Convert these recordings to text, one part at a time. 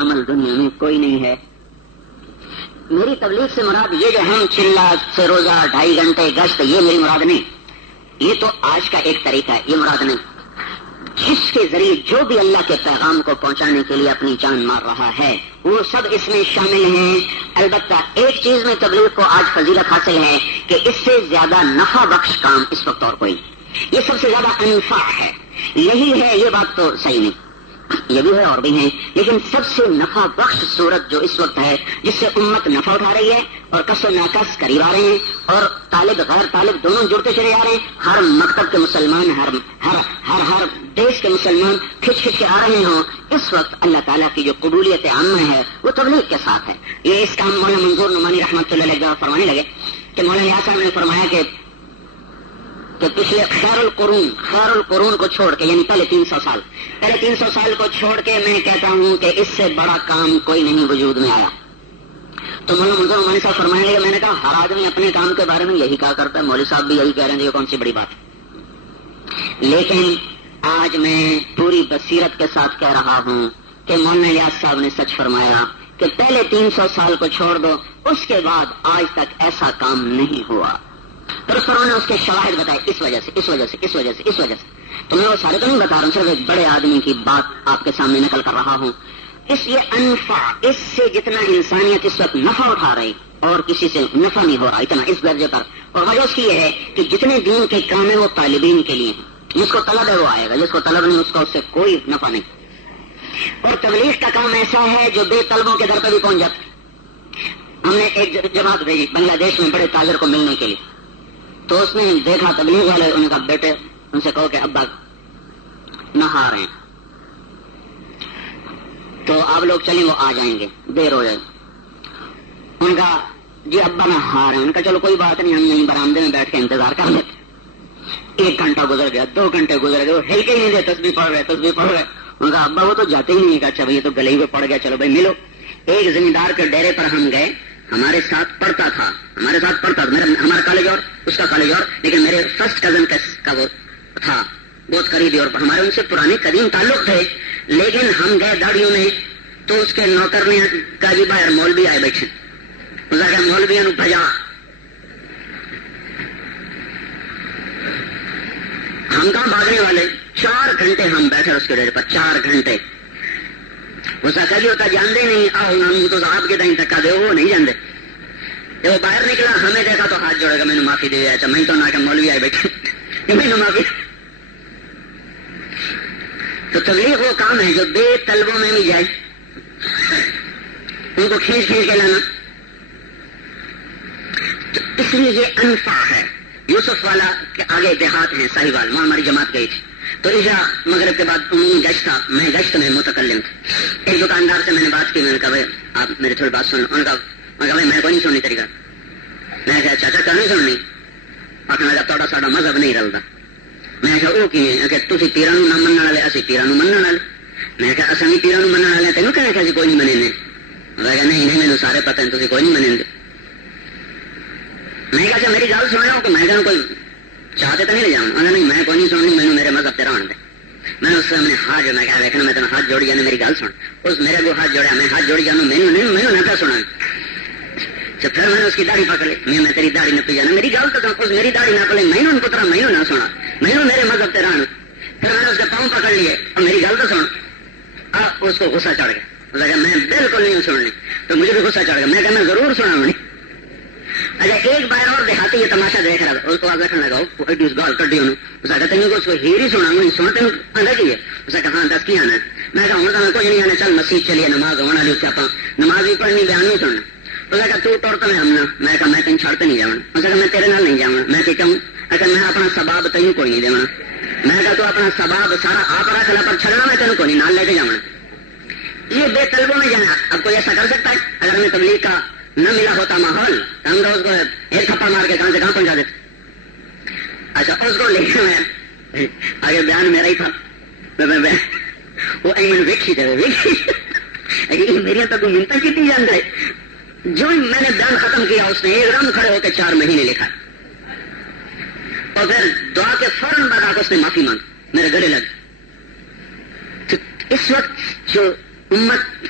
عمل دنیا میں کوئی نہیں ہے. میری تبلیغ سے مراد یہ جو ہم چلا سے روزہ 2.5 گھنٹے گشت یہ میری مراد نہیں. یہ تو آج کا ایک طریقہ ہے, یہ مراد نہیں. جس کے ذریعے جو بھی اللہ کے پیغام کو پہنچانے کے لیے اپنی جان مار رہا ہے وہ سب اس میں شامل ہیں. البتہ ایک چیز میں تبلیغ کو آج فضیلت حاصل ہے کہ اس سے زیادہ نفع بخش کام اس وقت اور کوئی, یہ سب سے زیادہ انفع ہے. یہی ہے, یہ بات تو صحیح نہیں, یہ بھی ہے اور بھی ہے, لیکن سب سے نفع بخش صورت جو اس وقت ہے جس سے امت نفع اٹھا رہی ہے اور کس و ناکس قریب آ رہے ہیں اور طالب غیر طالب دونوں جڑتے چلے جا رہے ہیں. ہر مکتب کے مسلمان, ہر دیش کے مسلمان کھچ کے آ رہے ہوں. اس وقت اللہ تعالیٰ کی جو قبولیت عامہ ہے وہ تبلیغ کے ساتھ ہے. یہ اس کام مولانا منظور نعمانی رحمۃ اللہ علیہ فرمانے لگے کہ مولانا یاسر نے فرمایا کہ پچھلے خیر القرون کو چھوڑ کے, یعنی پہلے 300 سال کو چھوڑ کے میں کہتا ہوں کہ اس سے بڑا کام کوئی نہیں وجود میں آیا. تو مولانا منظور نعمانی صاحب فرمانے لگے, میں نے کہا ہر آدمی اپنے کام کے بارے میں یہی کہا کرتا ہے, مولوی صاحب بھی یہی کہہ رہے ہیں, یہ کون سی بڑی بات ہے. لیکن آج میں پوری بصیرت کے ساتھ کہہ رہا ہوں کہ مولانا الیاس صاحب نے سچ فرمایا کہ پہلے 300 سال کو چھوڑ دو, اس کے بعد آج تک ایسا کام نہیں ہوا. پھر اس پر نے اس کے شواہد بتائے, اس وجہ سے. تو میں وہ سارے تو نہیں بتا رہا ہوں, صرف ایک بڑے آدمی کی بات آپ کے سامنے نقل کر رہا ہوں. اس یہ انفع, اس سے جتنا انسانیت اس وقت نفع اٹھا رہی اور کسی سے نفع نہیں ہو رہا اتنا اس درجے پر. اور وجہ اس کی یہ ہے کہ جتنے دین کے کام ہیں وہ طالبین کے لیے ہیں. جس کو طلب ہے وہ آئے گا, جس کو طلب نہیں اس کا اس سے کوئی نفع نہیں. اور تبلیغ کا کام ایسا ہے جو بے طلبوں کے در پہ بھی پہنچ جاتا. ہم نے ایک جماعت بھیجی بنگلہ دیش میں بڑے تاجر کو ملنے کے لیے. تو اس نے دیکھا تبلیغ والے, ان کا بیٹے ان سے کہو کہ ابا نہا رہے ہیں, تو آپ لوگ چلیں وہ آ جائیں گے, دیر ہو جائے. ان کا جی ابا نہا رہے ہیں. ان کا چلو کوئی بات نہیں, ہم یہیں برآمدے میں بیٹھ کے انتظار کر لیتے. 1 گھنٹہ گزر گیا, 2 گھنٹے گزر گئے, وہ ہل کے ہی نہیں دے, تسبیح پڑھ رہے. ان کا ابا وہ تو جاتے ہی نہیں. کہا اچھا بھائی تو گلے ہی پہ پڑ گیا, چلو بھائی ملو. ایک زمیندار کے ڈیرے پر ہم گئے, ہمارے ساتھ پڑھتا تھا, ہمارا کالج اور اس کا کالج اور, لیکن میرے فرسٹ کزن کا وہ تھا بہت قریبی, اور ہمارے ان سے پرانے قدیم تعلق تھے. لیکن ہم گئے داڑیوں میں, تو اس کے نوکر نے کہا جی باہر مولوی آئے بیٹھے. اس کا مولوی نے بھجا. ہم کہاں بھاگنے والے, 4 گھنٹے ہم بیٹھے اس کے ڈیرے پر, 4 گھنٹے. اس کا کہا جی ہوتا جانتے نہیں, آؤ ہم تو صاحب کے ٹائم تک دے, وہ نہیں جانتے. جب وہ باہر نکلا ہمیں دیکھا تو ہاتھ جوڑے گا, میں نے معافی دے. اچھا میں تو نہ کہ مولوی آئے بیٹھے, میں نے معافی. تو تبلیغ وہ کام ہے جو بے طلبوں میں بھی جائے, ان کو کھینچ کے لانا. تو اس لیے یہ انفع ہے. یوسف والا کے آگے دیہات ہیں ساہیوال, وہاں ہماری جماعت گئی تھی. تو عشاء مغرب کے بعد عمومی گشت تھا, میں گشت میں متکلم تھا. ایک دکاندار سے میں نے بات کی, میں نے کہا بھائی آپ میری تھوڑی بات سن. انہوں نے کہا بھائی میں کو نہیں سننی طریقہ. میں نے کہا چاچا کہاں نہیں سننی. آپ نے کہا تھوڑا ساڑا مذہب نہیں رلتا. میں نے کہا وہ کی کہ تھی پیروں نہ منع والے, اسی پیروں منع والے. میں نے کہا اصل نہیں پیروں منع والے, تینوں کہنا کہ کوئی نہیں منیں. میں کہا نہیں مینوں سارے پتہ ہیں, تھی کوئی نہیں منیں. میں کہا اچھا میری گل سن لو کہ میں کہنا کوئی چاہتے تو نہیں لے جاؤں. نہیں میں کوئی نہیں سننی, مینوں میرے مذہب تیرا آن دے. میں اس سے میں ہاتھ جو میں کہا دیکھنا میں تینوں ہاتھ جوڑی جانا, میری گل سن. اس میرے کو ہاتھ جوڑیا, میں ہاتھ جوڑی جانا, مینوں نہ پہ سنا. جب پھر میں نے اس کی داڑھی پکڑ لی, میں تیری داڑھی نہ پی جانا, میری گل تو اس میری داڑھی نہ پلے, مینوں پترا مینوں نہ سنا, مینوں میرے مذہب تیرا آن. پھر میں نے اس کے پاؤں پکڑ لیے اور میری گل تو سن. اس کو غصہ چڑھ گیا, اس نے کہا میں بالکل نہیں سننی. تو مجھے بھی غصہ چڑھ گیا, میں کہا میں ضرور سنا ہوں. اچھا ایک بار اور دیہاتی یہ تماشا دیکھ رہا تھا, اس کو آپ دیکھنے لگا گال کٹی انہوں. اس نے کہا تین کو اس کو ہیر ہی سنا ہوں, سن تین آدھا کی ہے. اس نے کہا ہاں 10 کی آنا ہے. میں کہا ہوں تو کچھ نہیں آنا, چل مسجد چلیے نماز ہونا لی, آپ نماز بھی پڑھنی بیان نہیں سننا. اس نے کہا تو ٹور تو میں ہمنا. میں کہا میں تین چھڑتے نہیں جاؤں. اس نے کہا میں تیرے نال نہیں جاؤں. میں کہ کہوں اچھا میں اپنا سباب تین کوئی نہیں دینا. میں کہا تو اپنا سباب سارا آپ رکھ لا, پر چھڑنا میں تینوں کو نہیں نال لے کے جاؤں. یہ بے طلبوں میں جانا. اب کوئی ایسا کر سکتا ہے؟ اگر ہمیں تبلیغ کا نہ ملا ہوتا ماحول تو ہم اس کو ایک تھپڑ مار کے کہاں سے کہاں پہنچا دیتے. اچھا اس کو لے کے میں آگے بیان میرا ہی تھا, وہ ویکھی دے میری تک منتا کی جان رہے. جو میں نے بیان ختم کیا اس نے ایک دم کھڑے ہو کے 4 مہینے لکھا, اور پھر دعا کے فوراً بعد آ کے اس نے معافی مانگ, میرے گلے لگ. تو اس وقت جو امت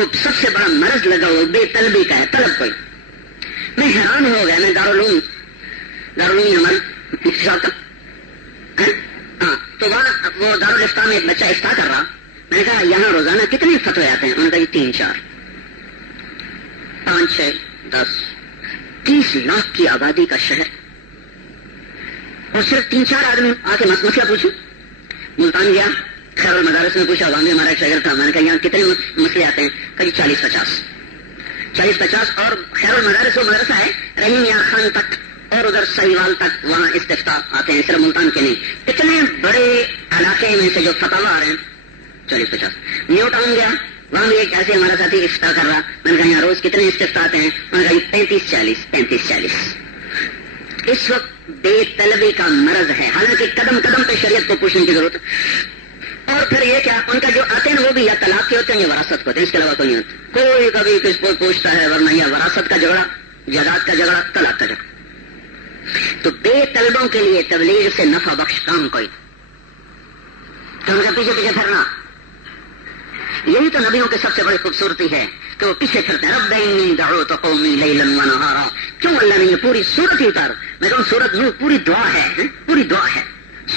کو سب سے بڑا مرض لگا وہ بے طلبی کا ہے، طلب کوئی. میں حیران ہو گیا. میں دارالعلوم ہمارے صاحب کا تو وہاں وہ دارالفتہ میں ایک بچہ افتاء کر رہا. میں نے کہا یہاں روزانہ کتنے فتوے آتے ہیں؟ انہوں نے کہا 3 4 5 6 10 30 لاکھ کی آبادی کا شہر اور صرف 3 4 آدمی آ کے مسئلہ پوچھے. ملتان گیا، خیر المدارس میں پوچھا، وہاں بھی ہمارا ایک شاگرد تھا. میں نے کہا یہاں کتنے مسئلے آتے ہیں؟ کہیں 40 50 اور خیر المدارس وہ مدرسہ ہے رحیم یا خان تک اور ادھر سہیوال تک وہاں استفتاء آتے ہیں، صرف ملتان کے نہیں. اتنے بڑے علاقے میں سے جو فتوا آ رہے ہیں 40 50. نیو ٹاؤن گیا، وہاں بھی ایک ایسے ہمارا ساتھی استفتاء کر رہا. میں نے کہا یہاں روز کتنے استفتاء آتے ہیں؟ میں نے کہا 35 40. اس وقت بے طلبی کا مرض ہے، حالانکہ قدم قدم پہ شریعت کو پوچھنے کی ضرورت ہے. اور پھر یہ کیا ان کا جو آتے ہیں وہ بھی یا طلاق کے ہوتے ہیں یا وراثت کو ہوتے ہیں، اس کے علاوہ کوئی نہیں ہوتا. کوئی کبھی کس کو پوچھتا ہے، ورنہ یا وراثت کا جھگڑا، جائیداد کا جھگڑا، طلاق کا جھگڑا. تو بے طلبوں کے لیے تبلیغ سے نفع بخش کام کوئی تو ان کا پیچھے پیچھے پھرنا. یہی تو نبیوں کی سب سے بڑی خوبصورتی ہے کہ وہ پیچھے پھرتے ہیں. رب انی دعوت قومی لیلا ونہارا. کیوں اللہ نے یہ پوری سورت ہی پر، میں کہوں سورت میں پوری دعا ہے، پوری دعا ہے،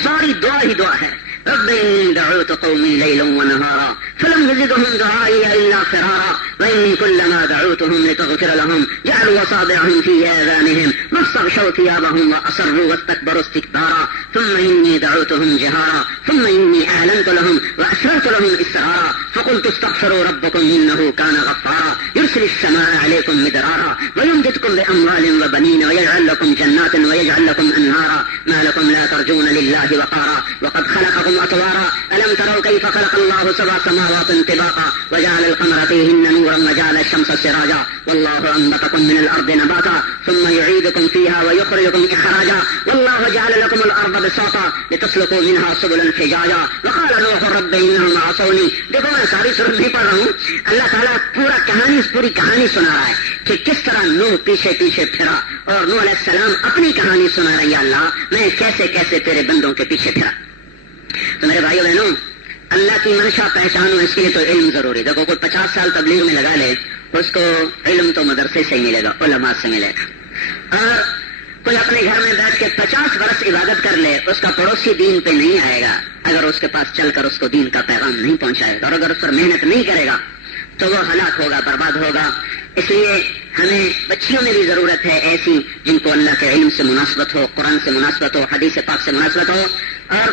ساری دعا ہی دعا ہے. رب انی دعوت قومی لیلا ونہارا فلم يزدهم دعائي الا فرارا واني كلما دعوتهم لتغفر لهم جعلوا اصابعهم في اذانهم واستغشوا ثيابهم واصروا واستكبروا استكبارا ثم اني دعوتهم جهارا ثم اني اعلنت لهم واسررت لهم اسرارا فقلت استغفروا ربكم انه كان غفارا يرسل السماء عليكم مدرارا ويمددكم باموال وبنين ويجعل لكم جنات ويجعل لكم انهارا ما لكم لا ترجون لله وقارا وقد خلقكم أطوارا ألم تروا كيف خلق الله 7 سماوات طباقا وجعل القمر فيهن نورا وجعل الشمس سراجا والله أنبتكم من الأرض نباتا ثم يعيدكم فيها ويخرجكم إخراجا والله جعل لكم الأرض بساطا لتسلكوا منها سبلا فجاجا وقال نوح رب إنهم عصوني. دیکھو میں ساری سورت نہیں پڑھ رہا ہوں، اللہ تعالیٰ پوری کہانی سنا رہا ہے کہ کس طرح نوح پیچھے پیچھے پھرا اور نوح علیہ السلام اپنی کہانی سنا رہے. یا اللہ میں کیسے کیسے تیرے بندوں کے پیچھے پھرا. تو میرے بھائیو بہنوں، اللہ کی منشا پہچانو، اس کے لیے تو علم ضروری. دیکھو کوئی 50 سال تبلیغ میں لگا لے، اس کو علم تو مدرسے سے ہی ملے گا، علماء سے ملے گا. اور کوئی اپنے گھر میں بیٹھ کے 50 برس عبادت کر لے، اس کا پڑوسی دین پہ نہیں آئے گا اگر اس کے پاس چل کر اس کو دین کا پیغام نہیں پہنچائے گا. اور اگر اس پر محنت نہیں کرے گا تو وہ ہلاک ہوگا، برباد ہوگا. اس لیے ہمیں بچیوں میں بھی ضرورت ہے ایسی جن کو اللہ کے علم سے مناسبت ہو، قرآن سے مناسبت ہو، حدیث پاک سے مناسبت ہو. اور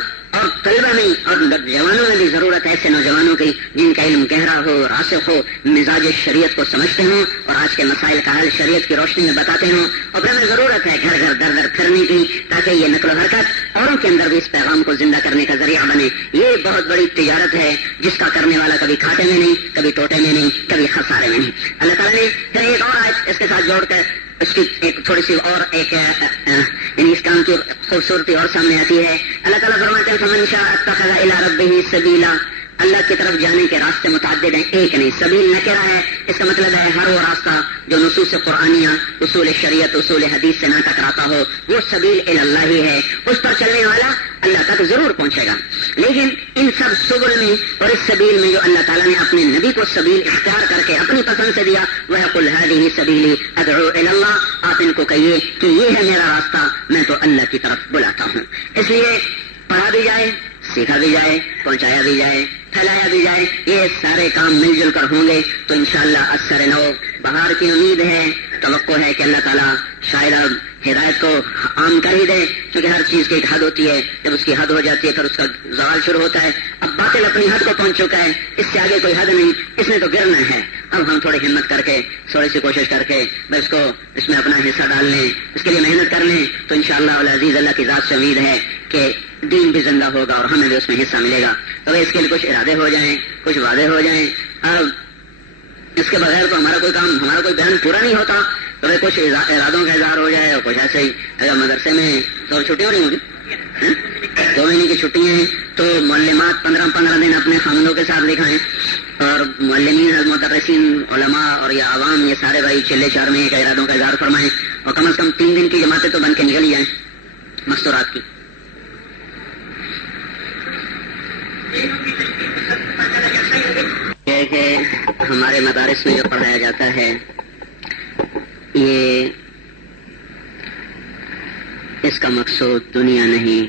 طلبہ میں اور جوانوں میں بھی ضرورت ہے ایسے نوجوانوں کی جن کا علم گہرا ہو، راسخ ہو، مزاج شریعت کو سمجھتے ہوں اور آج کے مسائل کا حل شریعت کی روشنی میں بتاتے ہوں. اور پھر ہمیں ضرورت ہے گھر گھر در در پھرنے کی تاکہ یہ نقل و حرکت اوروں کے اندر بھی اس پیغام کو زندہ کرنے کا ذریعہ بنے. یہ بہت بڑی تجارت ہے جس کا کرنے والا کبھی کھاتے میں نہیں، کبھی ٹوٹے میں نہیں، کبھی خسارے میں نہیں. اللہ تعالیٰ نے پھر ایک اور آیت اس کے ساتھ جوڑ کر اس کی ایک تھوڑی سی اور ایک یعنی اس کام کی خوبصورتی اور سامنے آتی ہے. اللہ تعالیٰ فرماتے ہیں فمن شاء اتخذ الی ربہ سبیلا. اللہ کی طرف جانے کے راستے متعدد ہیں، ایک نہیں. سبیل نکرہ ہے، اس کا مطلب ہے ہر وہ راستہ جو نصوص قرآنیہ، اصول شریعت، اصول حدیث سے نہ ٹکراتا ہو، وہ سبیل الی اللہ ہی ہے. اس پر چلنے والا اللہ تک ضرور پہنچے گا. لیکن ان سب سبل میں اور اس سبیل میں جو اللہ تعالیٰ نے اپنے نبی کو سبیل اختیار کر کے اپنی پسند سے دیا، وہ قل ہذہ سبیلی ادعو الی اللہ. آپ ان کو کہیے کہ یہ ہے میرا راستہ، میں تو اللہ کی طرف بلاتا ہوں. اس لیے پڑھا بھی جائے، سیکھا بھی جائے، پہنچایا بھی جائے، پھیلایا بھی جائے. یہ سارے کام مل جل کر ہوں گے تو انشاءاللہ اثر نو بہار کی امید ہے. توقع ہے کہ اللہ تعالیٰ شاید اب ہدایت کو عام کر ہی دے، کیونکہ ہر چیز کی ایک حد ہوتی ہے. جب اس کی حد ہو جاتی ہے پھر اس کا زوال شروع ہوتا ہے. اب باطل اپنی حد کو پہنچ چکا ہے، اس سے آگے کوئی حد نہیں، اس نے تو گرنا ہے. اب ہم تھوڑی ہمت کر کے، تھوڑی سی کوشش کر کے بس کو اس میں اپنا حصہ ڈال لیں، اس کے لیے محنت کر لیں تو انشاءاللہ العزیز اللہ کی ذات سے امید ہے کہ دین بھی زندہ ہوگا اور ہمیں بھی اس میں حصہ ملے گا. تو اس کے لیے کچھ ارادے ہو جائیں، کچھ وعدے ہو جائیں. اب اس کے بغیر تو ہمارا کوئی کام، ہمارا کوئی بیان پورا نہیں ہوتا. تو کچھ ارادوں کا اظہار ہو جائے اور کچھ ایسے ہی. اگر مدرسے میں تو چھٹی ہو رہی ہوگی، 2 مہینے کی چھٹیاں ہیں تو معلمات 15 دن اپنے خاندانوں کے ساتھ دکھائیں اور معلمین، مدرسین، علماء اور یہ عوام، یہ سارے بھائی چلے 4 مہینے کے ارادوں کا اظہار فرمائیں اور کم از کم 3 دن کی جماعتیں تو بن کے نکل جائیں مستورات کی. کہ ہمارے مدارس میں جو پڑھایا جاتا ہے یہ اس کا مقصود دنیا نہیں،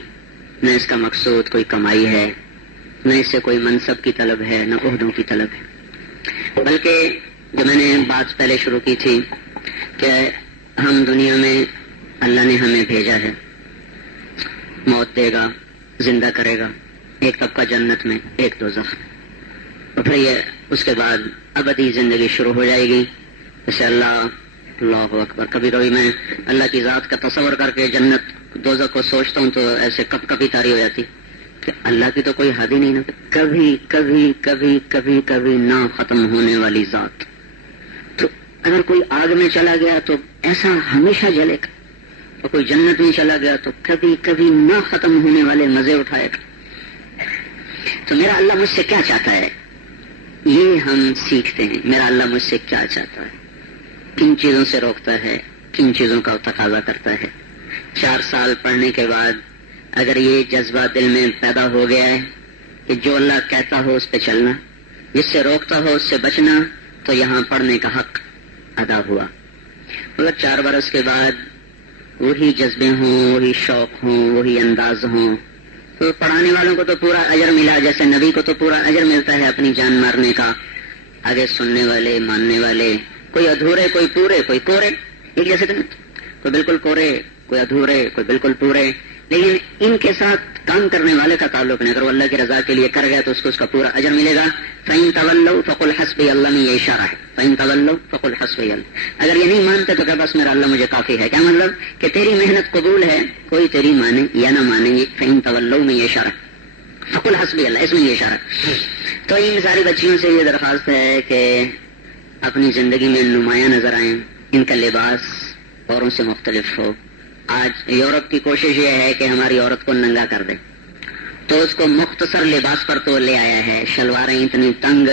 نہ اس کا مقصود کوئی کمائی ہے، نہ اس سے کوئی منصب کی طلب ہے، نہ عہدوں کی طلب ہے، بلکہ جو میں نے بات پہلے شروع کی تھی کہ ہم دنیا میں اللہ نے ہمیں بھیجا ہے، موت دے گا، زندہ کرے گا، ایک طبقہ جنت میں، ایک دوزخ میں، اور پھر یہ اس کے بعد ابدی زندگی شروع ہو جائے گی. جیسے اللہ اکبر، کبھی کبھی میں اللہ کی ذات کا تصور کر کے جنت دوزخ کو سوچتا ہوں تو ایسے کب کبھی تاری ہو جاتی کہ اللہ کی تو کوئی حد ہی نہیں نا، کبھی کبھی کبھی کبھی کبھی نہ ختم ہونے والی ذات. تو اگر کوئی آگ میں چلا گیا تو ایسا ہمیشہ جلے گا، اور کوئی جنت میں چلا گیا تو کبھی کبھی نہ ختم ہونے والے مزے اٹھائے گا. تو میرا اللہ مجھ سے کیا چاہتا ہے یہ ہم سیکھتے ہیں. میرا اللہ مجھ سے کیا چاہتا ہے، کن چیزوں سے روکتا ہے، کن چیزوں کا تقاضا کرتا ہے. 4 سال پڑھنے کے بعد اگر یہ جذبہ دل میں پیدا ہو گیا ہے کہ جو اللہ کہتا ہو اس پہ چلنا، جس سے روکتا ہو اس سے بچنا، تو یہاں پڑھنے کا حق ادا ہوا. مگر 4 برس کے بعد وہی جذبے ہوں، وہی شوق ہوں، وہی انداز ہوں، تو پڑھانے والوں کو تو پورا اجر ملا، جیسے نبی کو تو پورا اجر ملتا ہے اپنی جان مارنے کا. آگے سننے والے، ماننے والے، کوئی ادھورے، کوئی پورے، کوئی کورے، ایک جیسے تو کوئی بالکل کورے، کوئی ادھورے، کوئی بالکل پورے. لیکن ان کے ساتھ کام کرنے والے کا تعلق نہیں. اگر وہ اللہ کی رضا کے لیے کر گیا تو اس کا پورا اجر ملے گا. فَإِن تَوَلَّوْا فَقُلْ حَسْبِيَ اللَّهُ میں یہ اشارہ ہے. فَإِن تَوَلَّوْا فَقُلْ حَسْبِيَ اللَّهُ. اگر یہ نہیں مانتے تو کہ بس میرا اللہ مجھے کافی ہے. کیا مطلب کہ تیری محنت قبول ہے، کوئی تیری مانے یا نہ مانے. فَإِن تَوَلَّوْا میں یہ اشارہ ہے، فَقُلْ حَسْبِيَ اللَّهُ اس میں یہ اشارہ ہے. تو ان ساری بچیوں سے یہ درخواست ہے کہ اپنی زندگی میں نمایاں نظر آئیں، ان کا لباس اوروں سے مختلف ہو. آج یورپ کی کوشش یہ ہے کہ ہماری عورت کو ننگا کر دے، تو اس کو مختصر لباس پر تو لے آیا ہے. شلواریں اتنی تنگ،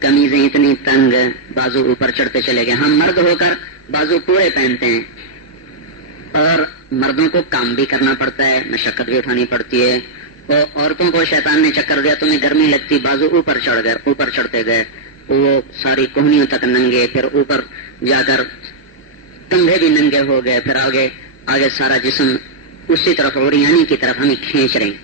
قمیضیں اتنی تنگ، بازو اوپر چڑھتے چلے گئے. ہم مرد ہو کر بازو پورے پہنتے ہیں، اور مردوں کو کام بھی کرنا پڑتا ہے، مشقت بھی اٹھانی پڑتی ہے. اور عورتوں کو شیطان نے چکر دیا، تمہیں گرمی لگتی، بازو اوپر چڑھ گئے، اوپر چڑھتے گئے، وہ ساری کوہنیوں تک ننگے، پھر اوپر جا کر کندھے بھی ننگے ہو گئے، پھر آگے سارا جسم اسی طرف اوریانی کی طرف ہمیں کھینچ رہے ہیں.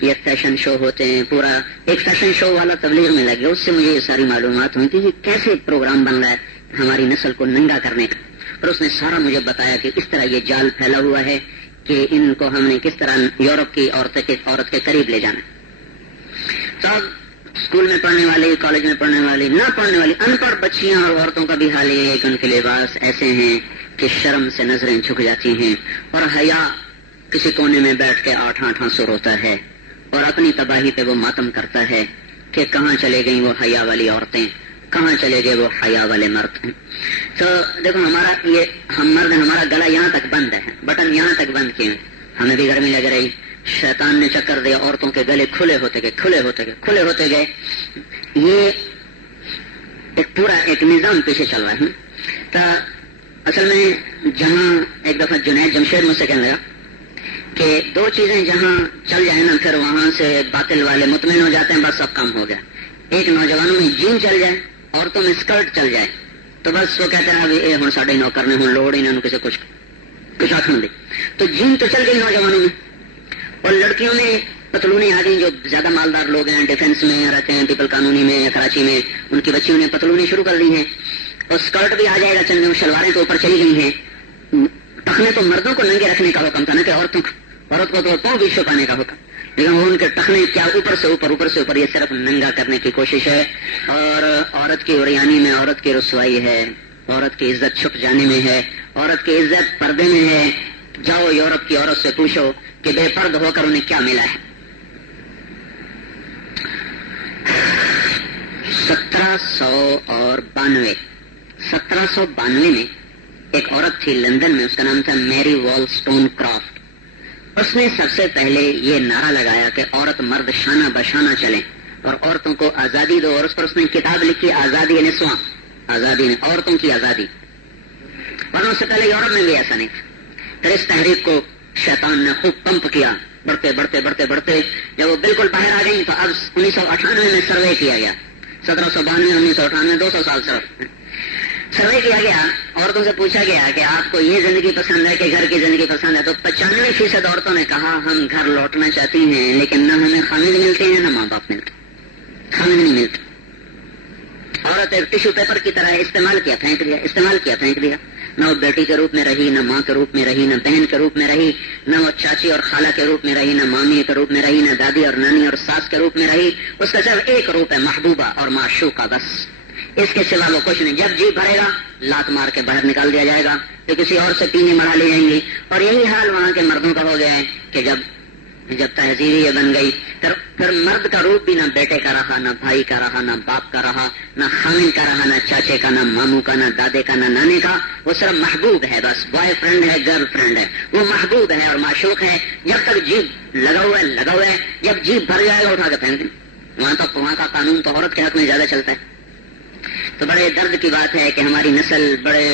یہ فیشن شو ہوتے ہیں، پورا ایک فیشن شو والا تبلیغ میں لگے. اس سے مجھے یہ ساری معلومات ہوئی تھی کہ کیسے پروگرام بن رہا ہے ہماری نسل کو ننگا کرنے کا. اور اس نے سارا مجھے بتایا کہ اس طرح یہ جال پھیلا ہوا ہے کہ ان کو ہم نے کس طرح یورپ کی عورت کے قریب لے جانا. تو اب اسکول میں پڑھنے والی، کالج میں پڑھنے والی، نہ پڑھنے والی ان پڑھ بچیاں اور عورتوں کا بھی حال یہ ہے کہ ان کے لباس ایسے ہیں کہ شرم سے نظریں جھک جاتی ہیں، اور حیا کسی کونے میں بیٹھ کے آٹھاں سو روتا ہے، اور اپنی تباہی پہ وہ ماتم کرتا ہے کہ کہاں چلے گئیں وہ حیا والی عورتیں، کہاں چلے گئے وہ حیا والے مرد. تو دیکھو ہم مرد ہمارا گلا یہاں تک بند ہے، بٹن یہاں تک بند کیے، ہمیں بھی گرمی لگ رہی. شیطان نے چکر دیا، عورتوں کے گلے کھلے ہوتے گئے. یہ ایک پورا ایک نظام پیچھے چل رہا ہے. تو اصل میں جہاں ایک دفعہ جنید جمشید مجھ سے کہنے لگا کہ 2 چیزیں جہاں چل جائیں نا، پھر وہاں سے باطل والے مطمئن ہو جاتے ہیں، بس سب کام ہو گیا. ایک نوجوانوں میں جین چل جائے، عورتوں میں اسکرٹ چل جائے، تو بس وہ کہتے ہیں ابھی یہ ہوں ساڑھے نوکر نے ہوں لوڑ انہوں کسی کچھ آخر دی. تو جین تو چل گئی نوجوانوں میں، اور لڑکیوں میں پتلونیں آ گئی. جو زیادہ مالدار لوگ ہیں، ڈیفینس میں رہتے ہیں، پیپل کالونی میں یا کراچی میں، ان کی بچیوں نے پتلونیں شروع کر دی ہیں. اور اسکرٹ بھی آ جائے گا چند، شلواریں تو اوپر چلی گئی ہیں. ٹخنے تو مردوں کو ننگے رکھنے کا حکم تھا نا، کہ عورت کو تو پاؤں بھی چھپانے کا حکم، لیکن وہ ان کے ٹخنے کیا اوپر سے اوپر یہ صرف ننگا کرنے کی کوشش ہے. اور عورت کی اوریانی میں عورت کی رسوائی ہے، عورت کی عزت چھپ جانے میں ہے، عورت کی عزت پردے میں ہے. جاؤ یورپ کی عورت سے پوچھو کہ بے پرد ہو کر انہیں کیا ملا ہے. 1792 میں ایک عورت تھی لندن میں، اس کا نام تھا میری والسٹون کرافٹ. اس نے سب سے پہلے یہ نعرہ لگایا کہ عورت مرد شانہ بشانہ چلیں اور عورتوں کو آزادی دو. اور اس پر اس نے کتاب لکھی آزادی نسواں، آزادی نے عورتوں کی آزادی. ورنہ اس سے پہلے یورپ میں بھی ایسا نہیں تھا. پھر اس تحریک کو شیطان نے خوب پمپ کیا، بڑھتے جب وہ بالکل باہر آ گئی تو اب 1998 میں سروے کیا گیا. 1792, 1998, 200 سال سے سروے کیا گیا، عورتوں سے پوچھا گیا کہ آپ کو یہ زندگی پسند ہے کہ گھر کی زندگی پسند ہے، تو 95% عورتوں نے کہا ہم گھر لوٹنا چاہتی ہیں، لیکن نہ ہمیں خامد ملتے ہیں نہ ماں باپ ملتے، خامد نہیں ملتے۔ عورت ایک ٹیشو پیپر کی طرح استعمال کیا پھینک دیا، نہ وہ بیٹی کے روپ میں رہی، نہ ماں کے روپ میں رہی، نہ بہن کے روپ میں رہی، نہ وہ چاچی اور خالہ کے روپ میں رہی، نہ مامی کے روپ میں رہی، نہ دادی اور نانی اور ساس کے روپ میں رہی۔ اس کا صرف ایک روپ ہے، محبوبہ اور معشوقہ، بس اس کے سوا وہ کچھ نہیں۔ جب جی بھرے گا لات مار کے باہر نکال دیا جائے گا، تو کسی اور سے پینے مڑا لی جائیں گی۔ اور یہی حال وہاں کے مردوں کا ہو گیا ہے کہ جب تہذیب یہ بن گئی، پھر مرد کا روپ بھی نہ بیٹے کا رہا، نہ بھائی کا رہا، نہ باپ کا رہا، نہ خامن کا رہا، نہ چاچے کا، نہ ماموں کا، نہ دادے کا، نہ نانے کا۔ وہ صرف محبوب ہے، بس بوائے فرینڈ ہے، گرل فرینڈ ہے، وہ محبوب ہے اور معشوق ہے۔ جب تک جیب لگا ہوا ہے، جب جیب بھر جائے گا اٹھا کے پھینک دیں۔ وہاں کا قانون تو عورت کے حق میں زیادہ چلتا ہے۔ تو بڑے درد کی بات ہے کہ ہماری نسل بڑی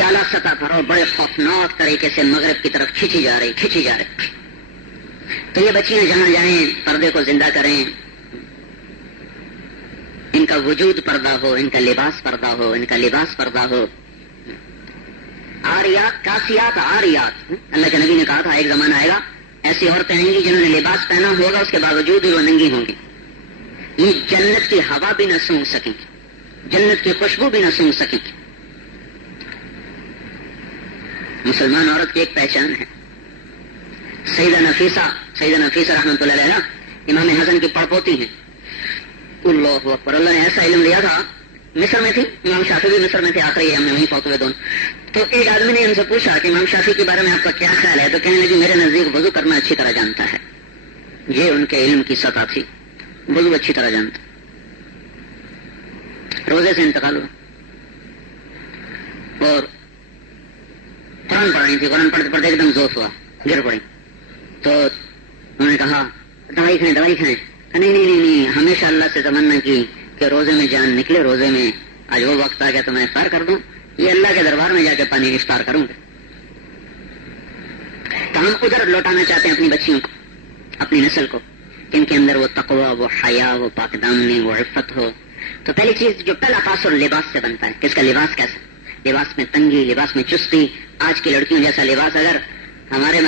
اعلیٰ سطح پر اور بڑے خوفناک طریقے سے مغرب کی طرف کھینچی جا رہی۔ تو یہ بچیاں جہاں جائیں پردے کو زندہ کریں، ان کا وجود پردہ ہو، ان کا لباس پردہ ہو۔ آریات، کاسیات، آریات، اللہ کے نبی نے کہا تھا ایک زمانہ آئے گا ایسی عورتیں آئیں گی جنہوں نے لباس پہنا ہوگا، اس کے باوجود بھی وہ ننگی ہوں گی۔ یہ جنت کی ہوا بھی نہ سونگھ سکیں گی، جنت کی خوشبو بھی نہ سونگھ سکیں گی۔ مسلمان عورت کی ایک پہچان ہے۔ سیدہ نفیسہ رحمۃ اللہ علیہ امام حسن کی پڑپوتی ہیں۔ اللہ اکبر، اللہ نے ایسا علم دیا تھا۔ مصر میں تھی، امام شافعی بھی مصر میں تھے، آخری ہم نے وہیں فوت ہوئے دونوں۔ تو ایک آدمی نے ان سے پوچھا کہ امام شافعی کے بارے میں آپ کا کیا خیال ہے؟ تو کہنے لگے میرے نزدیک وضو کرنا اچھی طرح جانتا ہے۔ یہ ان کے علم کی سطح تھی، وضو اچھی طرح جانتا۔ روزے سے انتقال ہوا اور قرآن پڑھ رہی تھی، قرآن پڑھتے پڑھتے ایک دم زوف ہوا، گر پڑی۔ تو انہوں نے کہا دوائی کھائیں۔ نہیں، ہمیشہ اللہ سے تمنا کی کہ روزے میں جان نکلے، روزے میں آج وہ وقت آ گیا تو میں افطار کر دوں، یہ اللہ کے دربار میں جا کے پانی افطار کروں گا۔ تو ہم ادھر لوٹانا چاہتے ہیں اپنی بچیوں کو، اپنی نسل کو، ان کے اندر وہ تقوی، وہ حیا، وہ پاک دامنی، وہ عفت ہو۔ تو پہلی چیز جو پہلا تاثر لباس سے بنتا ہے، کس کا لباس کیسا؟ لباس میں تنگی، لباس میں چستی۔ آج کی لڑکیوں جیسا لباس اگر ہمارے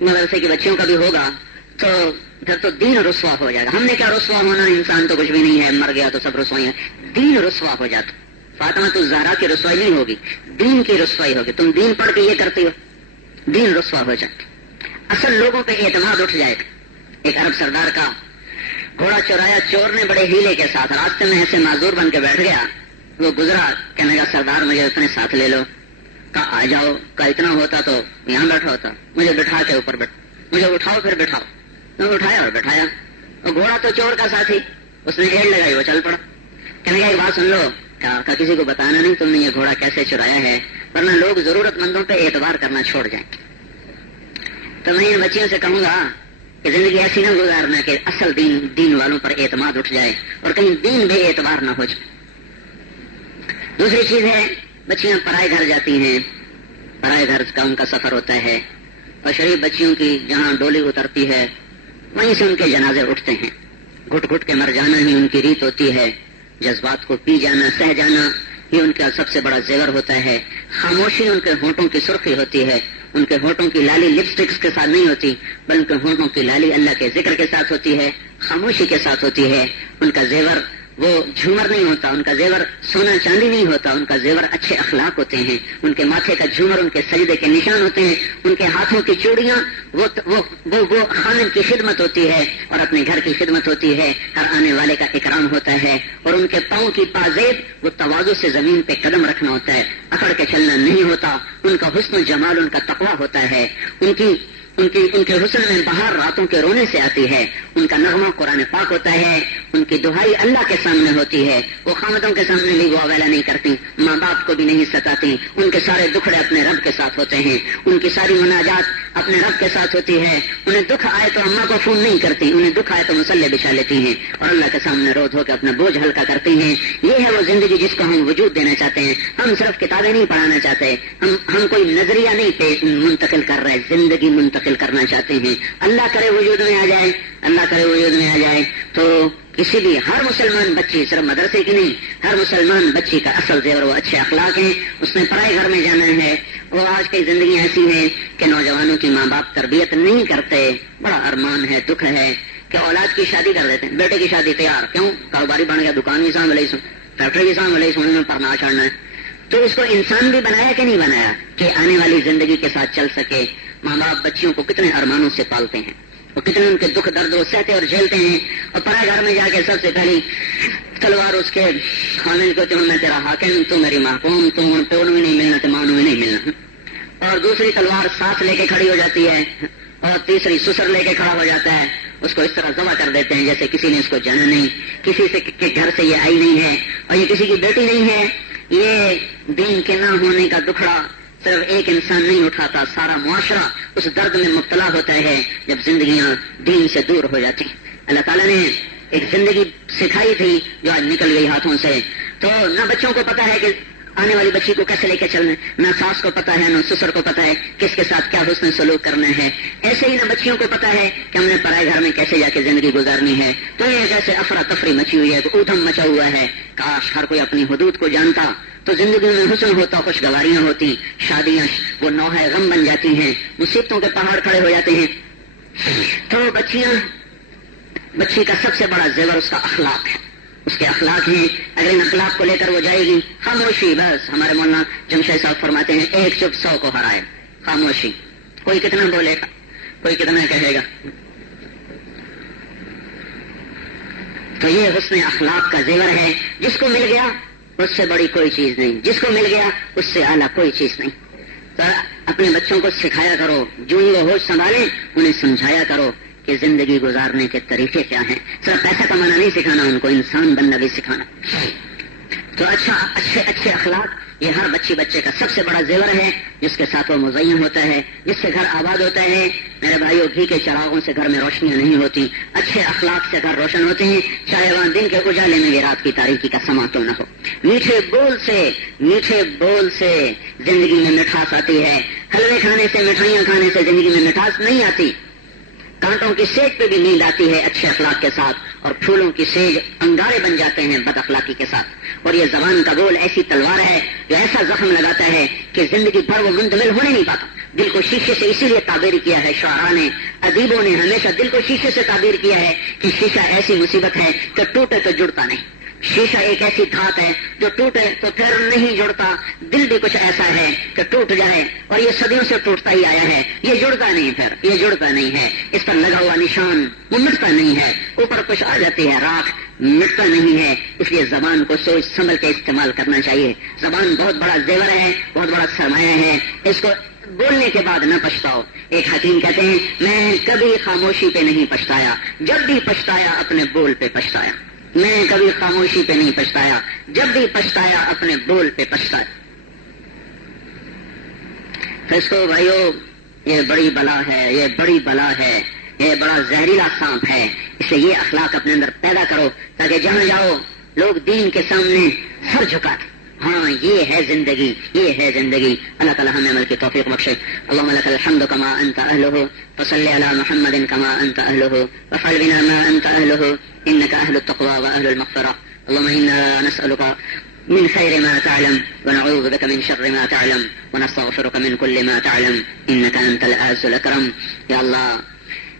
مدرسے کی بچیوں کا بھی ہوگا تو پھر تو دین رسوا ہو جائے گا۔ ہم نے کیا رسوا ہونا، انسان تو کچھ بھی نہیں ہے، مر گیا تو سب رسوائی ہے۔ دین رسوا ہو جاتا۔ فاطمہ تو زہرا کی رسوائی نہیں ہوگی، دین کی رسوائی ہوگی۔ تم دین پڑھ کے یہ کرتے ہو، دین رسوا ہو جاتا۔ اصل لوگوں پہ اعتماد اٹھ جائے گا۔ ایک عرب سردار کا گھوڑا چورایا چور نے بڑے ہیلے کے ساتھ، راستے میں ایسے معذور بن کے بیٹھ گیا۔ وہ گزرا، کہنے لگا سردار مجھے اپنے ساتھ لے لو۔ کہا آ جاؤ، کا اتنا ہوتا تو یہاں بیٹھا ہوتا، مجھے بٹھا کے اوپر مجھے اٹھاؤ پھر بٹھاؤ۔ تو اٹھایا اور بٹھایا۔ وہ گھوڑا تو چور کا ساتھی، اس نے ایڑ لگائی، وہ چل پڑا۔ کہنے لگا ایک بات سن لو، کہا کسی کو بتانا نہیں تم نے یہ گھوڑا کیسے چرایا ہے، ورنہ لوگ ضرورت مندوں پہ اعتبار کرنا چھوڑ جائیں۔ تو میں ان بچیوں سے کہوں گا کہ زندگی ایسی نہ گزارنا کہ اصل دین والوں پر اعتماد اٹھ جائے اور کہیں دین بے اعتبار نہ ہو جائے۔ دوسری چیز ہے بچیاں پرائے گھر جاتی ہیں، پرائے گھر کا ان کا سفر ہوتا ہے، اور شریف بچیوں کی جہاں ڈولی اترتی ہے وہیں سے ان کے جنازے اٹھتے ہیں۔ گھٹ گھٹ کے مر جانا ہی ان کی ریت ہوتی ہے، جذبات کو پی جانا، سہ جانا، یہ ان کا سب سے بڑا زیور ہوتا ہے۔ خاموشی ان کے ہونٹوں کی سرخی ہوتی ہے، ان کے ہونٹوں کی لالی لپسٹکس کے ساتھ نہیں ہوتی، بلکہ ہونٹوں کی لالی اللہ کے ذکر کے ساتھ ہوتی ہے، خاموشی کے ساتھ ہوتی ہے۔ ان کا زیور وہ جھومر نہیں ہوتا، ان کا زیور سونا چاندی نہیں ہوتا، ان کا زیور اچھے اخلاق ہوتے ہیں۔ ان کے ماتھے کا جھومر ان کے سجدے کے نشان ہوتے ہیں، ان کے ہاتھوں کی چوڑیاں وہ خامن کی خدمت ہوتی ہے اور اپنے گھر کی خدمت ہوتی ہے، ہر آنے والے کا اکرام ہوتا ہے۔ اور ان کے پاؤں کی پازیب وہ تواضع سے زمین پہ قدم رکھنا ہوتا ہے، اکڑ کے چلنا نہیں ہوتا۔ ان کا حسن و جمال ان کا تقویٰ ہوتا ہے۔ ان کے حسن میں بہار راتوں کے رونے سے آتی ہے۔ ان کا نغمہ قرآن پاک ہوتا ہے، ان کی دہائی اللہ کے سامنے ہوتی ہے۔ وہ خامدوں کے سامنے بھی واویلا نہیں کرتی، ماں باپ کو بھی نہیں ستاتی۔ ان کے سارے دکھڑے اپنے رب کے ساتھ ہوتے ہیں، ان کی ساری مناجات اپنے رب کے ساتھ ہوتی ہے۔ انہیں دکھ آئے تو اماں کو فون نہیں کرتی، انہیں دکھ آئے تو مسلح بچھا لیتی ہیں اور اللہ کے سامنے رو دھو کے اپنا بوجھ ہلکا کرتی ہیں۔ یہ ہے وہ زندگی جس کو ہم وجود دینا چاہتے ہیں۔ ہم صرف کتابیں نہیں پڑھانا چاہتے، ہم کوئی نظریہ نہیں منتقل کر رہے، زندگی منتقل منتقل کرنا چاہتے ہیں. اللہ کرے وجود میں آ جائے, اللہ کرے وجود میں آ جائے تو کسی بھی ہر مسلمان بچی, صرف مدرسے کی نہیں, ہر مسلمان بچی کا اصل زیور وہ اچھے اخلاق ہیں. اس نے پرائے گھر میں جانا ہے. وہ آج کی زندگی ایسی ہے کہ نوجوانوں کی ماں باپ تربیت نہیں کرتے. بڑا ارمان ہے, دکھ ہے کہ اولاد کی شادی کر دیتے ہیں. بیٹے کی شادی تیار, کیوں؟ کاروباری بن گیا, دکان بھی سام لے, فیکٹری بھی سام لے, سونے میں پرنا چڑھنا ہے. تو اس کو انسان بھی بنایا کہ نہیں بنایا کہ آنے والی زندگی کے ساتھ چل سکے. ماں باپ بچیوں کو کتنے ارمانوں سے پالتے ہیں, وہ کتنے ان کے دکھ درد وہ سہتے اور جھیلتے ہیں. اور پرائے گھر میں جا کے سب سے پہلی تلوار اس کے خانے کو, میں تیرا حاکم, تو میری محکوم, تم پیڑ میں نہیں ملنا, تو مانو میں نہیں ملنا. اور دوسری تلوار سانس لے کے کھڑی ہو جاتی ہے, اور تیسری سسر لے کے کھڑا ہو جاتا ہے. اس کو اس طرح ذبح کر دیتے ہیں جیسے کسی نے اس کو جانا نہیں, کسی سے کے گھر سے یہ آئی نہیں ہے, اور یہ کسی کی بیٹی نہیں ہے. یہ دین کے نہ ہونے کا دکھڑا صرف ایک انسان نہیں اٹھاتا, سارا معاشرہ اس درد میں مبتلا ہوتا ہے جب زندگیاں دین سے دور ہو جاتی. اللہ تعالیٰ نے ایک زندگی سکھائی تھی جو آج نکل گئی ہاتھوں سے. تو نہ بچوں کو پتا ہے کہ آنے والی بچی کو کیسے لے کے چلنا ہے, نہ ساس کو پتا ہے, نہ سسر کو پتا ہے کس کے ساتھ کیا حسن سلوک کرنا ہے. ایسے ہی نہ بچیوں کو پتا ہے کہ ہم نے پرائے گھر میں کیسے جا کے زندگی گزارنی ہے. تو یہ جیسے افراتفری مچی ہوئی ہے, اوٹھم مچا ہوا ہے. کاش ہر کوئی اپنی حدود کو جانتا تو زندگی میں حسن ہوتا, خوشگواریاں ہوتی, شادیاں وہ نوحہ غم بن جاتی ہیں, مصیبتوں کے پہاڑ کھڑے ہو جاتے ہیں. تو بچی کا سب سے بڑا زیور اس کا اخلاق ہے, اس کے اخلاق ہیں. اگر ان اخلاق کو لے کر وہ جائے گی, خاموشی بس. ہمارے مولانا جمشید صاحب فرماتے ہیں, ایک چپ 100 کو ہرائے. خاموشی, کوئی کتنا بولے گا, کوئی کتنا کہے گا. تو یہ حسن اخلاق کا زیور ہے. جس کو مل گیا اس سے بڑی کوئی چیز نہیں, جس کو مل گیا اس سے اعلیٰ کوئی چیز نہیں. تو اپنے بچوں کو سکھایا کرو, جو ہی وہ ہوش سنبھالے انہیں سمجھایا کرو کہ زندگی گزارنے کے طریقے کیا ہیں. صرف پیسہ کمانا نہیں سکھانا, ان کو انسان بننا بھی سکھانا. تو اچھے اخلاق یہ ہر بچے کا سب سے بڑا زیور ہے, جس کے ساتھ وہ مزین ہوتا ہے, جس سے گھر آباد ہوتا ہے. میرے بھائیوں, گھی کے چراغوں سے گھر میں روشنیاں نہیں ہوتی, اچھے اخلاق سے گھر روشن ہوتے ہیں, چاہے وہاں دن کے اجالے میں بھی رات کی تاریکی کا سما تو نہ ہو. میٹھے بول سے زندگی میں مٹھاس آتی ہے. حلوے کھانے سے, مٹھائیاں کھانے سے زندگی میں مٹھاس نہیں آتی. کانٹوں کی سیج پہ بھی نیند آتی ہے اچھے اخلاق کے ساتھ, اور پھولوں کی سیج انگارے بن جاتے ہیں بد اخلاقی کے ساتھ. اور یہ زبان کا بول ایسی تلوار ہے جو ایسا زخم لگاتا ہے کہ زندگی بھر وہ منتقل ہونے نہیں پاتا. دل کو شیشے سے اسی لیے تعبیر کیا ہے شاعراں نے, ادیبوں نے ہمیشہ دل کو شیشے سے تعبیر کیا ہے کہ شیشہ ایسی مصیبت ہے کہ ٹوٹے تو جڑتا نہیں. شیشہ ایک ایسی دھات ہے جو ٹوٹے تو پھر نہیں جڑتا. دل بھی کچھ ایسا ہے کہ ٹوٹ جائے, اور یہ صدیوں سے ٹوٹتا ہی آیا ہے, یہ جڑتا نہیں, پھر یہ جڑتا نہیں ہے. اس پر لگا ہوا نشان وہ مٹتا نہیں ہے, اوپر کچھ آ جاتی ہے راکھ, مٹتا نہیں ہے. اس لیے زبان کو سوچ سمجھ کے استعمال کرنا چاہیے. زبان بہت بڑا زیور ہے, بہت بڑا سرمایہ ہے. اس کو بولنے کے بعد نہ پچھتاؤ. ایک حکیم کہتے ہیں, میں کبھی خاموشی پہ نہیں پچھتایا, جب بھی پچھتایا اپنے بول پہ پچھتایا. میں کبھی خاموشی پہ نہیں پچھتایا, جب بھی پچھتایا اپنے بول پہ پچھتایا. اس کو بھائیو, یہ بڑی بلا ہے, یہ بڑی بلا ہے, یہ بڑا زہریلا سانپ ہے. اسے یہ اخلاق اپنے اندر پیدا کرو تاکہ جہاں جاؤ لوگ دین کے سامنے سر جھکا دیں. ہاں, یہ ہے زندگی, یہ ہے زندگی. اللہ تعالیٰ ہمیں عمل کی توفیق بخشے. اللهم لك الحمد كما انت اهله, فصل على محمد كما انت اهله, وافعل بنا ما انت اهله, انك اهل التقوى واهل المغفرة. اللهم انا نسألك من خير ما تعلم, ونعوذ بك من شر ما تعلم, ونستغفرك من كل ما تعلم, انك انت العز الاكرم. یا اللہ,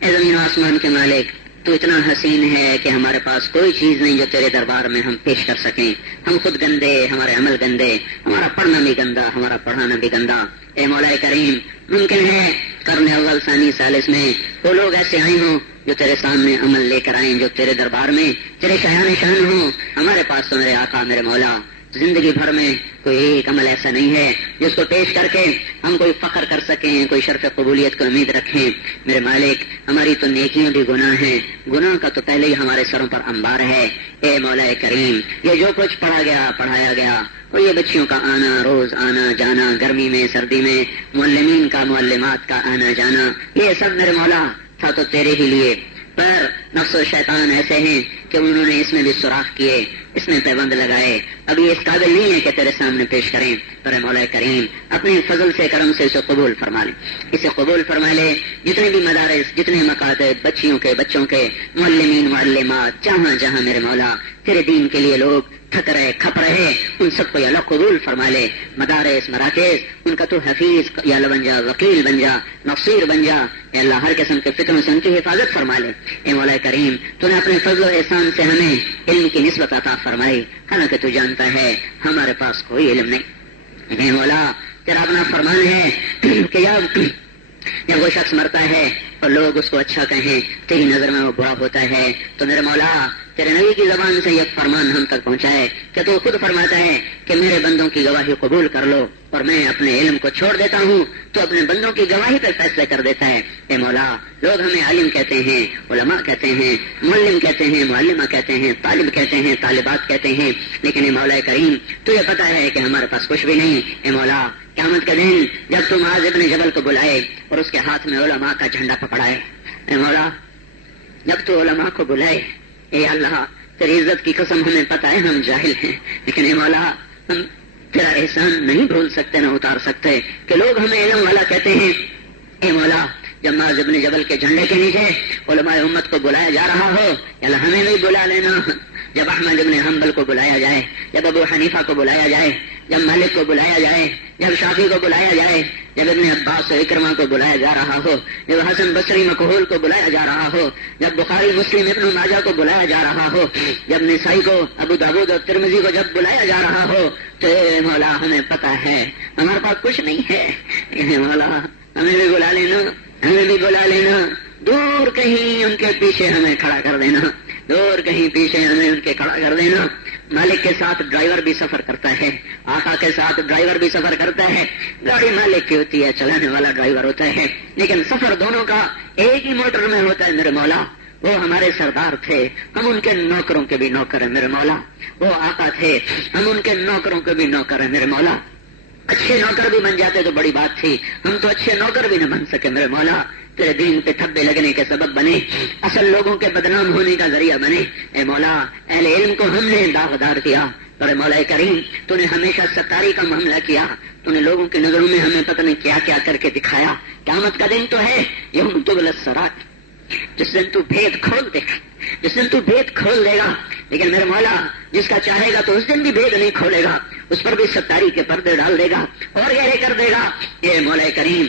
اے زمین و آسمان کے مالک, تو اتنا حسین ہے کہ ہمارے پاس کوئی چیز نہیں جو تیرے دربار میں ہم پیش کر سکیں. ہم خود گندے, ہمارے عمل گندے, ہمارا پڑھنا بھی گندا, ہمارا پڑھانا بھی گندا. اے مولا کریم, ممکن ہے قرن اول ثانی ثالث میں وہ لوگ ایسے آئے ہوں جو تیرے سامنے عمل لے کر آئیں, جو تیرے دربار میں تیرے شایان شان ہوں. ہمارے پاس تو میرے آقا, میرے مولا, زندگی بھر میں کوئی ایک عمل ایسا نہیں ہے جس کو پیش کر کے ہم کوئی فخر کر سکیں, کوئی شرف قبولیت کو امید رکھیں. میرے مالک, ہماری تو نیکیاں بھی گناہ ہیں, گناہ کا تو پہلے ہی ہمارے سروں پر انبار ہے. اے مولا کریم, یہ جو کچھ پڑھایا گیا, اور یہ بچیوں کا آنا, روز آنا جانا, گرمی میں سردی میں, معلمین کا معلمات کا آنا جانا, یہ سب میرے مولا تھا تو تیرے ہی لیے. پر نفس و شیطان ایسے ہیں کہ انہوں نے اس میں بھی سوراخ کیے، اس میں پیبند لگائے، اب یہ اس قابل نہیں ہے کہ تیرے سامنے پیش کریں، پر مولا کریم اپنے فضل سے کرم سے اسے قبول فرما لے، اسے قبول فرما لے۔ جتنے بھی مدارس، جتنے مکاتب، بچیوں کے، بچوں کے، معلمین، معلمات، جہاں جہاں میرے مولا تیرے دین کے لیے لوگ تھک رہے، کھپ رہے، ان سب کو یا اللہ قبول فرما لے۔ مدارس، مراکز، ان کا تو حفیظ یا اللہ بن جا، وکیل بن جا، نصیر بن جا، اے اللہ ہر قسم کے فتنوں سے ان کی حفاظت فرما لے۔ اے مولا کریم تو نے اپنے فضل و احسان سے ہمیں علم کی نسبت عطا فرمائی، حالانکہ تو جانتا ہے ہمارے پاس کوئی علم نہیں۔ اے مولا تیرا اپنا فرمان ہے کہ جب وہ شخص مرتا ہے اور لوگ اس کو اچھا کہیں، تیری نظر میں وہ برا ہوتا ہے، تو میرے مولا تیرے نبی کی زبان سے یہ فرمان ہم تک پہنچائے کہ تو خود فرماتا ہے کہ میرے بندوں کی گواہی قبول کر لو اور میں اپنے علم کو چھوڑ دیتا ہوں، تو اپنے بندوں کی گواہی پر فیصلہ کر دیتا ہے۔ اے مولا لوگ ہمیں عالم کہتے ہیں، علماء کہتے ہیں، معلم کہتے ہیں، معلمہ کہتے ہیں، طالب کہتے ہیں، طالبات کہتے ہیں، لیکن اے مولا کریم تجھے پتا ہے کہ ہمارے پاس کچھ بھی نہیں۔ اے مولا قیامت کے دن جب تو معاذ ابن جبل کو بلائے اور اس کے ہاتھ میں علماء کا جھنڈا پکڑائے، اے مولا جب تو علماء کو بلائے، اے اللہ تیری عزت کی قسم ہمیں پتہ ہے ہم جاہل ہیں، لیکن اے مولا ہم تیرا احسان نہیں بھول سکتے، نہ اتار سکتے کہ لوگ ہمیں علم والا کہتے ہیں۔ اے مولا جب معاذ ابن جبل کے جھنڈے کے نیچے علماء امت کو بلایا جا رہا ہو، اللہ ہمیں بھی بلا لینا۔ جب احمد ابن حنبل کو بلایا جائے، جب ابو حنیفہ کو بلایا جائے، جب مالک کو بلایا جائے، جب شافعی کو بلایا جائے، جب ابن عباس و اکرمہ کو بلایا جا رہا ہو، جب حسن بصری مکحول کو بلایا جا رہا ہو، جب بخاری مسلم ابن ماجہ کو بلایا جا رہا ہو، جب نسائی کو، ابو داؤد اور ترمذی کو جب بلایا جا رہا ہو، تو اے مولا ہمیں پتہ ہے ہمارے پاس کچھ نہیں ہے۔ اے مولا ہمیں بھی بلا لینا، ہمیں بھی بلا لینا، دور کہیں ان کے پیچھے ہمیں کھڑا کر دینا، دور کہیں پیچھے ہمیں ان کے کھڑا کر دینا۔ مالک کے ساتھ ڈرائیور بھی سفر کرتا ہے، آقا کے ساتھ ڈرائیور بھی سفر کرتا ہے، گاڑی مالک کی ہوتی ہے، چلانے والا ڈرائیور ہوتا ہے، لیکن سفر دونوں کا ایک ہی موٹر میں ہوتا ہے۔ میرے مولا وہ ہمارے سردار تھے، ہم ان کے نوکروں کے بھی نوکر ہیں میرے مولا، وہ آقا تھے، ہم ان کے نوکروں کے بھی نوکر ہیں میرے مولا۔ اچھے نوکر بھی بن جاتے تو بڑی بات تھی، ہم تو اچھے نوکر بھی نہ بن سکے میرے مولا، تیرے دین پہ تھبے لگنے کے سبب بنے، اصل لوگوں کے بدنام ہونے کا ذریعہ بنے۔ اے مولا اہل علم کو ہم نے داغدار کیا، اور مولا کریم تو نے ہمیشہ ستاری کا معاملہ کیا، تو نے لوگوں کی نظروں میں ہمیں پتہ نہیں کیا کیا کر کے دکھایا۔ قیامت کا دن تو ہے یوم تبلی السرائر، جس دن تو بھید کھول دے گا، جس دن تو بھید کھول دے گا، لیکن میرے مولا جس کا چاہے گا تو اس دن بھی بھید نہیں کھولے گا، اس پر بھی ستاری کے پردے ڈال دے گا اور گہرے کر دے گا۔ یہ مولا کریم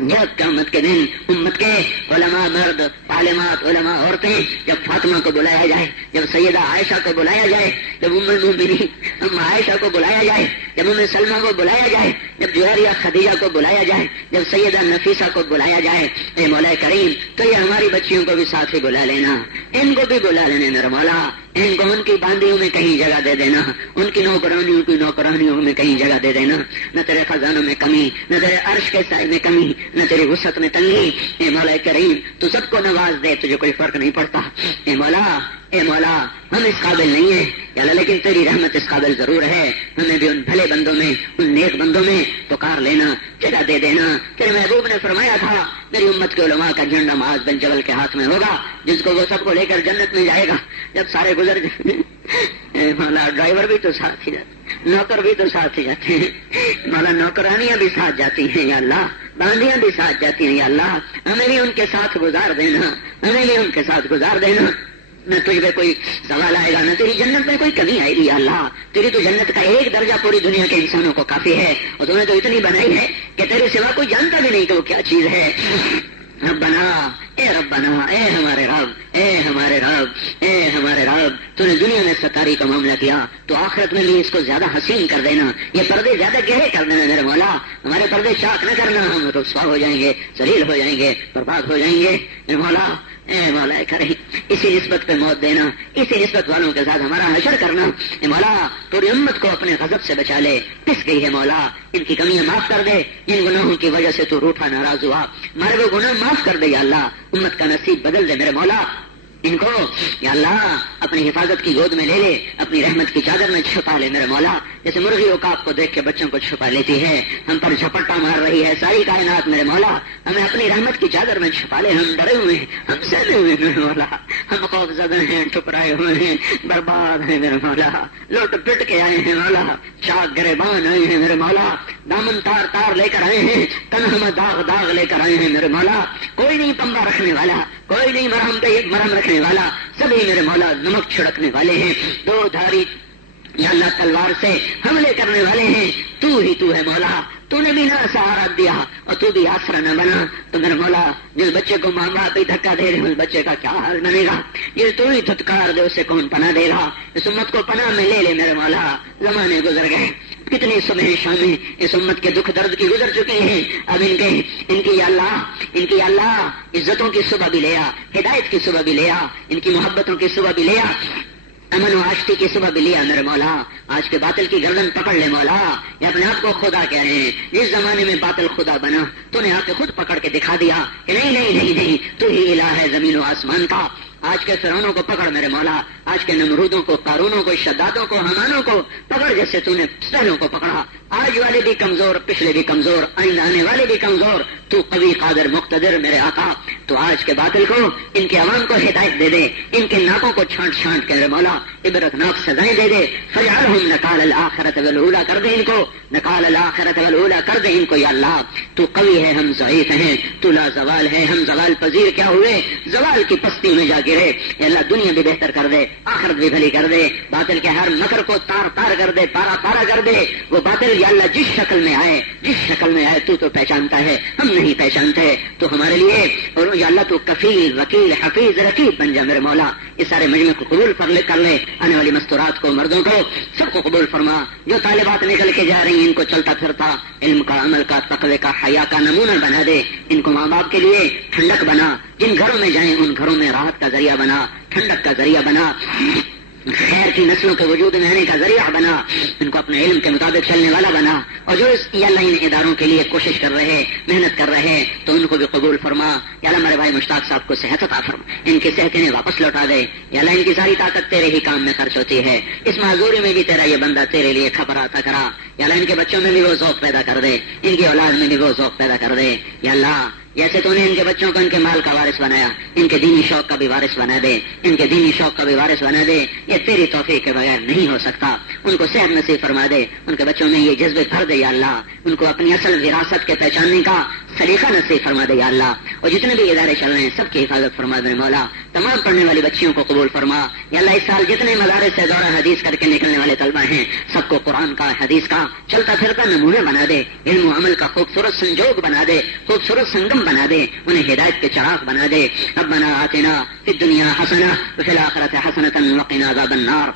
جب قیامت کے دن امت کے علماء مرد، عالمات، علماء عورتیں، جب فاطمہ کو بلایا جائے، جب سیدہ عائشہ کو بلایا جائے، جب ام المؤمنین ام عائشہ کو بلایا جائے، جب ام سلمہ کو بلایا جائے، جب جویریہ خدیجہ کو بلایا جائے، جب سیدہ نفیسہ کو بلایا جائے، اے مولا کریم تو یہ ہماری بچیوں کو بھی ساتھ ہی بلا لینا، ان کو بھی بلا لینا میرا مولا، ان کو ان کی باندیوں میں کہیں جگہ دے دینا، ان کی نوکرانیوں کی نوکرانیوں میں کہیں جگہ دے دینا، نہ تیرے خزانوں میں کمی، نہ تیرے عرش کے سائے میں کمی، نہ تیری وسعت میں تنگی۔ اے مولا کریم تو سب کو نواز دے، تجھے کوئی فرق نہیں پڑتا۔ اے مولا ہم اس قابل نہیں ہیں یا اللہ، لیکن تیری رحمت اس قابل ضرور ہے، ہمیں بھی ان بھلے بندوں میں، ان نیک بندوں میں پکار لینا، جگہ دے دینا۔ تیرے محبوب نے فرمایا تھا میری امت کے علماء کا جھنڈا معاذ بن جبل کے ہاتھ میں ہوگا، جس کو وہ سب کو لے کر جنت میں جائے گا۔ جب سارے گزر جائیں اے مولا ڈرائیور بھی تو ساتھ ہی جاتے، نوکر بھی تو ساتھ ہی جاتے ہیں مولا، نوکرانیاں بھی ساتھ جاتی ہیں یا اللہ، باندیاں بھی ساتھ جاتی ہیں یا اللہ، ہمیں بھی ان کے ساتھ گزار دینا، ہمیں بھی ان کے ساتھ گزار دینا۔ نہ تجھ پہ کوئی سوال آئے گا، نہ تیری جنت میں کوئی کمی آئے گی یا اللہ، تیری تو جنت کا ایک درجہ پوری دنیا کے انسانوں کو کافی ہے، اور تم نے تو اتنی بنائی ہے کہ تیرے سوا کوئی جانتا بھی نہیں کہ وہ کیا چیز ہے۔ ربنا اے ربنا، اے ہمارے رب، اے ہمارے رب، اے ہمارے رب، تو نے دنیا میں ستاری کا معاملہ کیا تو آخرت میں بھی اس کو زیادہ حسین کر دینا، یہ پردے زیادہ گہرے کر دینا میرے مولا، ہمارے پردے چاک نہ کرنا، ہم رسوا ہو جائیں گے، ذلیل ہو جائیں گے، برباد ہو جائیں گے میرے مولا۔ اے مولا کریم اسی نسبت پہ موت دینا، اسی نسبت والوں کے ساتھ ہمارا حشر کرنا۔ اے مولا پوری امت کو اپنے غضب سے بچا لے، پس گئی ہے مولا، ان کی کمیاں معاف کر دے، جن گناہوں کی وجہ سے تو روٹھا ناراض ہوا، ہمارے وہ گناہ معاف کر دے یا اللہ، امت کا نصیب بدل دے میرے مولا۔ ان کو یا اللہ اپنی حفاظت کی گود میں لے لے، اپنی رحمت کی چادر میں چھپا لے میرے مولا، جیسے مرغی عقاب کو دیکھ کے بچوں کو چھپا لیتی ہے، ہم پر جھپٹا مار رہی ہے ساری کائنات میرے مولا، ہمیں اپنی رحمت کی چادر میں چھپا لے، ہم ڈرے ہوئے ہیں، ہم سہلے ہوئے ہیں میرے مولا، ہم خوف زدہ ہیں، ٹھکرائے ہوئے ہیں، برباد ہیں میرے مولا، لوٹ پٹ کے آئے ہیں مولا، چاک گریبان آئے ہیں میرے مولا، دامن تار تار لے کر آئے ہیں، تنہا داغ داغ لے کر آئے ہیں میرے مولا، کوئی نہیں پنبا رکھنے والا، کوئی نہیں مرہم رکھنے والا، سبھی میرے مولا نمک چھڑکنے والے ہیں، دو دھاری یا اللہ تلوار سے حملے کرنے والے ہیں، تو ہے مولا، تو نے بھی نہ سہارا دیا اور تو بھی آسرا نہ بنا، تو میرے مولا جس بچے کو ماں باپ ہی دھکا دے رہے اس بچے کا کیا حال بنے گا، یہ تو ہی دھتکار دے اسے کون پناہ دے گا، اس امت کو پناہ میں لے لے میرے مولا، زمانے گزر گئے، کتنی صبح شامیں اس امت کے دکھ درد کی گزر چکی ہیں، اب ان کی یا اللہ عزتوں کی صبح بھی لیا، ہدایت کی صبح بھی لیا، ان کی محبتوں کی صبح بھی لیا، امن و آشتی کی صبح بھی لیا میرے مولا، آج کے باطل کی گردن پکڑ لے مولا، یہ اپنے آپ کو خدا کہہ رہے ہیں، جس زمانے میں باطل خدا بنا تو نے آ کے خود پکڑ کے دکھا دیا کہ نہیں تو ہی الہ ہے زمین و آسمان کا، آج کے فرعونوں کو پکڑ میرے مولا، آج کے نمرودوں کو، قارونوں کو، شدادوں کو، حمانوں کو پکڑ جیسے تو نے پہلوں کو پکڑا، آج والے بھی کمزور، پچھلے بھی کمزور، آئندہ آنے والے بھی کمزور، تو قوی قادر مقتدر میرے آقا، تو آج کے باطل کو، ان کے عوام کو ہدایت دے دے، ان کے ناکوں کو چھانٹ چھانٹ کے میرے مولا عبرتناک سزائیں دے دے، فجعلہم نکال الآخرۃ والأولیٰ کر دے ان کو، نکال الآخرۃ والأولیٰ کر دے ان کو یا اللہ، تو قوی ہے ہم ضعیف ہیں، تو لا زوال ہے ہم زوال پذیر کیا ہوئے، زوال کی پستی میں جا گرے، یا اللہ دنیا بھی بہتر کر دے، آخرت بھی بھلی کر دے، باطل کے ہر مکر کو تار تار کر دے، پارا پارا کر دے، وہ باطل یا اللہ جس شکل میں آئے تو پہچانتا ہے، ہم نہیں پہچانتے، تو ہمارے لیے اور یا اللہ تو کفیل وکیل حفیظ رقیب بن جا میرے مولا، اس سارے مجمع کو قبول کر لے، آنے والی مستورات کو، مردوں کو سب کو قبول فرما، جو طالبات نکل کے جا رہی ہیں ان کو چلتا پھرتا علم کا، عمل کا، تقوی کا، حیا کا نمونہ بنا دے، ان کو ماں باپ کے لیے ٹھنڈک بنا، جن گھروں میں جائیں ان گھروں میں راحت کا ذریعہ بنا، ٹھنڈک کا ذریعہ بنا، خیر کی نسلوں کے وجود میں آنے کا ذریعہ بنا، ان کو اپنے علم کے مطابق چلنے والا بنا، اور جو یا اللہ ان اداروں کے لیے کوشش کر رہے، محنت کر رہے، تو ان کو بھی قبول فرما، یا اللہ ہمارے بھائی مشتاق صاحب کو صحت عطا فرما، ان کی صحت انہیں واپس لوٹا دے، یا اللہ ان کی ساری طاقت تیرے ہی کام میں خرچ ہوتی ہے، اس معذوری میں بھی تیرا یہ بندہ تیرے لیے خبر عطا کرا، یا اللہ ان کے بچوں میں بھی وہ ذوق پیدا کر دے، ان کی اولاد میں بھی وہ ذوق پیدا کر دے، یا اللہ جیسے تو نے ان کے بچوں کو ان کے مال کا وارث بنایا، ان کے دینی شوق کا بھی وارث بنا دے، ان کے دینی شوق کا بھی وارث بنا دے، یہ تیری توفیق کے بغیر نہیں ہو سکتا، ان کو صحت نصیب فرما دے، ان کے بچوں میں یہ جذبے بھر دے یا اللہ، ان کو اپنی اصل وراثت کے پہچاننے کا سلیقہ نصیب فرما دے یا اللہ، اور جتنے بھی ادارے چل رہے ہیں سب کی حفاظت فرما دے مولا، تمام پڑھنے والی بچیوں کو قبول فرما یا اللہ، اس سال جتنے مدارس سے دورہ حدیث کر کے نکلنے والے طلبہ ہیں سب کو قرآن کا، حدیث کا چلتا پھرتا نمونہ بنا دے، علم و عمل کا خوبصورت سنجوگ بنا دے، خوبصورت سنگم بنا دے، انہیں ہدایت کے چراغ بنا دے، ربنا آتنا فی الدنیا حسنہ وفی الآخرۃ حسنۃ وقنا عذاب النار،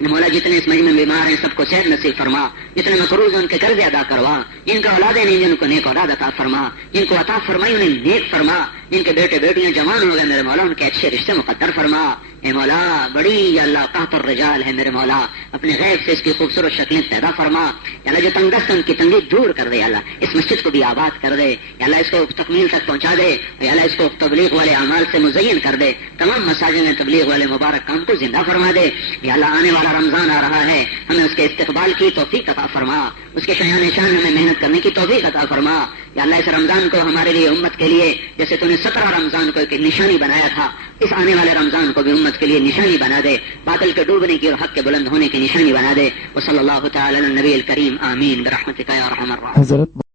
مولا جتنے اس مجمع میں بیمار ہیں سب کو صحت نصیب فرما، جتنے مقروض ہیں ان کے قرض ادا کروا، جن کا اولادیں نہیں جن کو نیک اولاد عطا فرما، جن کو عطا فرمائی انہیں نیک فرما، جن کے بیٹے بیٹیاں جوان ہو گئے میرے مولا ان کے اچھے رشتے مقدر فرما، اے مولا بڑی یا اللہ قحط الرجال ہے میرے مولا، اپنے غیب سے اس کی خوبصورت شکلیں پیدا فرما، یا اللہ جو تنگ دست ان کی تنگی دور کر دے، یا اللہ اس مسجد کو بھی آباد کر دے، یا اللہ اس کو تکمیل تک پہنچا دے، یا اللہ اس کو تبلیغ والے اعمال سے مزین کر دے، تمام مساجد میں تبلیغ والے مبارک کام کو زندہ فرما دے، یا اللہ آنے والا رمضان آ رہا ہے، ہمیں اس کے استقبال کی توفیق عطا فرما، اس کے شایان شان ہمیں محنت کرنے کی توفیق عطا فرما، یا اللہ اس رمضان کو ہمارے لیے امت کے لیے جیسے تو نے 17 رمضان کو ایک نشانی بنایا تھا، اس آنے والے رمضان کو بھی امت کے لیے نشانی بنا دے، باطل کے ڈوبنے کی اور حق کے بلند ہونے کی نشانی بنا دے، وصلی اللہ تعالی علی النبی الکریم، آمین برحمتک یا ارحم الراحمین۔